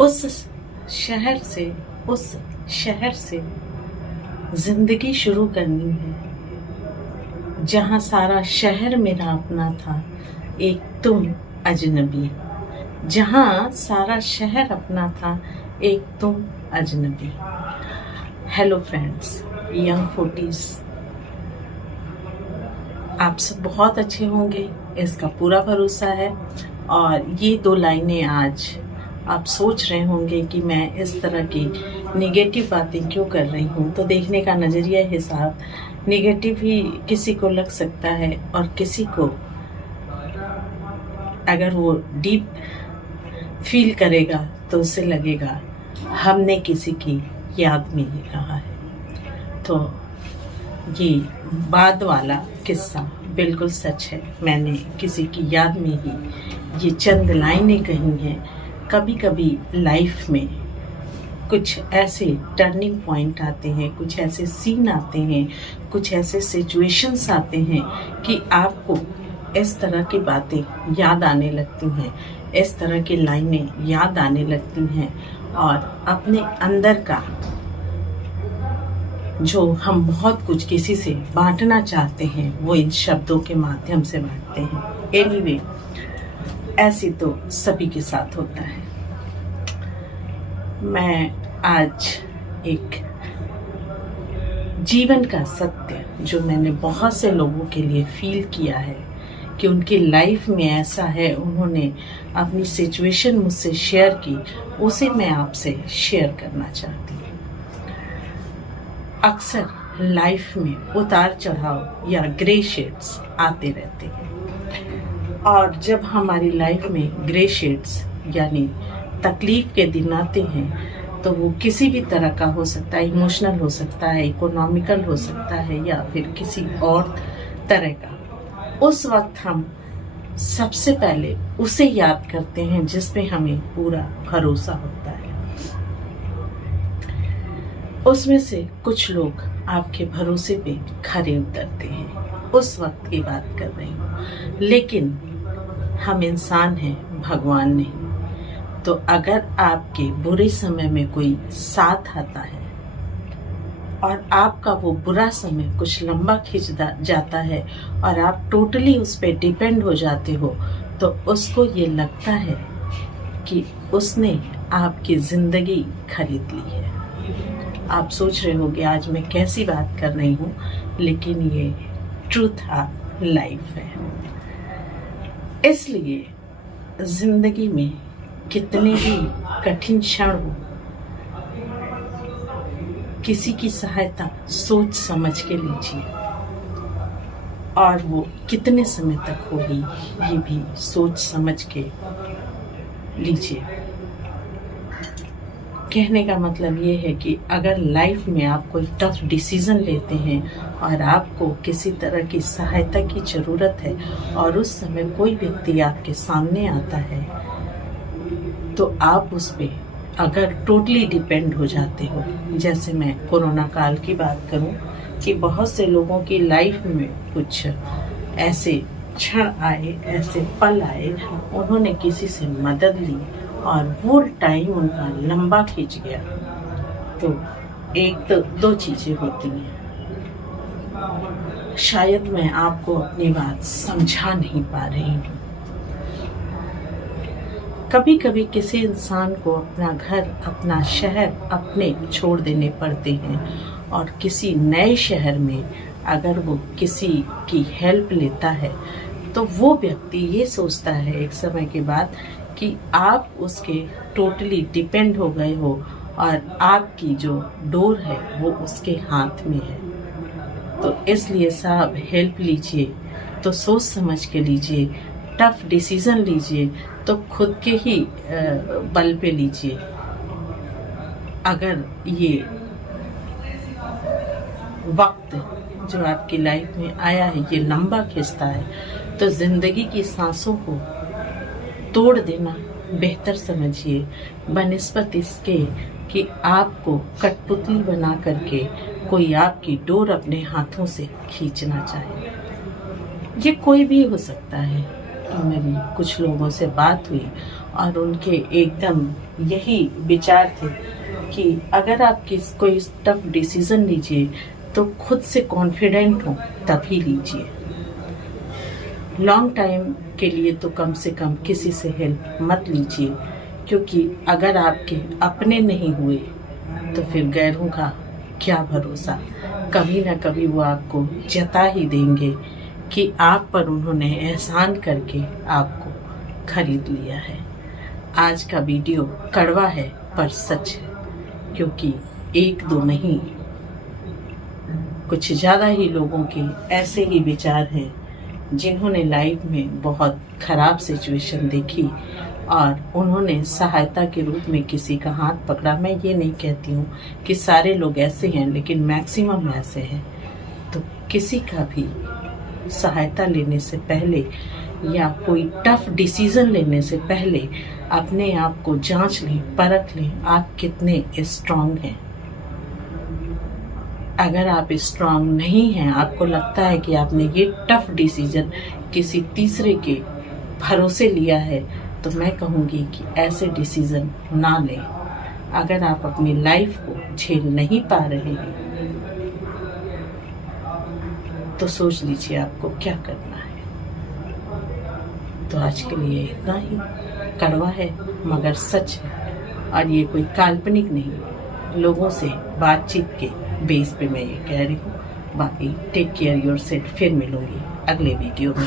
उस शहर से उस शहर से जिंदगी शुरू करनी है जहां सारा शहर मेरा अपना था, एक तुम अजनबी। जहां सारा शहर अपना था, एक तुम अजनबी। हेलो फ्रेंड्स, यंग फोर्टीज, आप सब बहुत अच्छे होंगे, इसका पूरा भरोसा है। और ये दो लाइनें आज आप सोच रहे होंगे कि मैं इस तरह की निगेटिव बातें क्यों कर रही हूँ। तो देखने का नज़रिया हिसाब निगेटिव ही किसी को लग सकता है, और किसी को अगर वो डीप फील करेगा तो उसे लगेगा हमने किसी की याद में ही कहा है। तो ये बाद वाला किस्सा बिल्कुल सच है। मैंने किसी की याद में ही ये चंद लाइनें कही हैं। कभी कभी लाइफ में कुछ ऐसे टर्निंग पॉइंट आते हैं, कुछ ऐसे सीन आते हैं, कुछ ऐसे सिचुएशंस आते हैं कि आपको इस तरह की बातें याद आने लगती हैं, इस तरह की लाइनें याद आने लगती हैं, और अपने अंदर का जो हम बहुत कुछ किसी से बांटना चाहते हैं वो इन शब्दों के माध्यम से बांटते हैं। एनीवे, ऐसी तो सभी के साथ होता है। मैं आज एक जीवन का सत्य जो मैंने बहुत से लोगों के लिए फील किया है कि उनकी लाइफ में ऐसा है, उन्होंने अपनी सिचुएशन मुझसे शेयर की, उसे मैं आपसे शेयर करना चाहती हूँ। अक्सर लाइफ में उतार चढ़ाव या ग्रे शेड्स आते रहते हैं, और जब हमारी लाइफ में ग्रे शेड्स यानी तकलीफ के दिन आते हैं तो वो किसी भी तरह का हो सकता है, इमोशनल हो सकता है, इकोनॉमिकल हो सकता है, या फिर किसी और तरह का। उस वक्त हम सबसे पहले उसे याद करते हैं जिस पे हमें पूरा भरोसा होता है। उसमें से कुछ लोग आपके भरोसे पे खरे उतरते हैं, उस वक्त की बात कर रही हूँ। लेकिन हम इंसान हैं, भगवान नहीं। तो अगर आपके बुरे समय में कोई साथ आता है और आपका वो बुरा समय कुछ लंबा खिंच जाता है और आप टोटली उस पर डिपेंड हो जाते हो, तो उसको ये लगता है कि उसने आपकी जिंदगी खरीद ली है। आप सोच रहे होंगे आज मैं कैसी बात कर रही हूँ, लेकिन ये ट्रूथ ऑफ लाइफ है। इसलिए जिंदगी में कितने भी कठिन क्षण हो, किसी की सहायता सोच समझ के लीजिए, और वो कितने समय तक होगी ये भी सोच समझ के लीजिए। कहने का मतलब ये है कि अगर लाइफ में आप कोई टफ डिसीजन लेते हैं और आपको किसी तरह की सहायता की ज़रूरत है, और उस समय कोई व्यक्ति आपके सामने आता है, तो आप उस पे अगर टोटली डिपेंड हो जाते हो। जैसे मैं कोरोना काल की बात करूं कि बहुत से लोगों की लाइफ में कुछ ऐसे क्षण आए, ऐसे पल आए, उन्होंने किसी से मदद ली और वो टाइम उनका लंबा खींच गया। तो एक तो दो चीज़ें होती हैं, शायद मैं आपको अपनी बात समझा नहीं पा रही हूँ। कभी कभी किसी इंसान को अपना घर, अपना शहर अपने छोड़ देने पड़ते हैं, और किसी नए शहर में अगर वो किसी की हेल्प लेता है तो वो व्यक्ति ये सोचता है एक समय के बाद कि आप उसके टोटली डिपेंड हो गए हो, और आपकी जो डोर है वो उसके हाथ में है। तो इसलिए साहब, हेल्प लीजिए तो सोच समझ के लीजिए, टफ डिसीजन लीजिए तो खुद के ही बल पे लीजिए। अगर ये वक्त जो आपकी लाइफ में आया है ये लंबा खिंचता है, तो जिंदगी की सांसों को तोड़ देना बेहतर समझिए, बनिस्बत इसके कि आपको कठपुतली बना करके कोई आपकी डोर अपने हाथों से खींचना चाहे। ये कोई भी हो सकता है, मेरी कुछ लोगों से बात हुई और उनके एकदम यही विचार थे कि अगर आप कोई टफ डिसीजन लीजिए तो खुद से कॉन्फिडेंट हो तभी लीजिए। लॉन्ग टाइम के लिए तो कम से कम किसी से हेल्प मत लीजिए, क्योंकि अगर आपके अपने नहीं हुए तो फिर गैरों का क्या भरोसा। कभी ना कभी वो आपको जता ही देंगे कि आप पर उन्होंने एहसान करके आपको खरीद लिया है। आज का वीडियो कड़वा है पर सच है, क्योंकि एक दो नहीं, कुछ ज़्यादा ही लोगों के ऐसे ही विचार हैं जिन्होंने लाइफ में बहुत खराब सिचुएशन देखी और उन्होंने सहायता के रूप में किसी का हाथ पकड़ा। मैं ये नहीं कहती हूँ कि सारे लोग ऐसे हैं, लेकिन मैक्सिमम ऐसे हैं। तो किसी का भी सहायता लेने से पहले या कोई टफ डिसीजन लेने से पहले अपने आप को जांच लें, परख लें आप कितने स्ट्रांग हैं। अगर आप स्ट्रांग नहीं हैं, आपको लगता है कि आपने ये टफ डिसीजन किसी तीसरे के भरोसे लिया है, तो मैं कहूँगी कि ऐसे डिसीजन ना लें। अगर आप अपनी लाइफ को झेल नहीं पा रहे हैं तो सोच लीजिए आपको क्या करना है। तो आज के लिए इतना ही। कड़वा है मगर सच है, और ये कोई काल्पनिक नहीं, लोगों से बातचीत के बेस पे मैं ये कह रही हूँ। बाकी टेक केयर योरसेल्फ। फिर मिलूंगी अगले वीडियो में।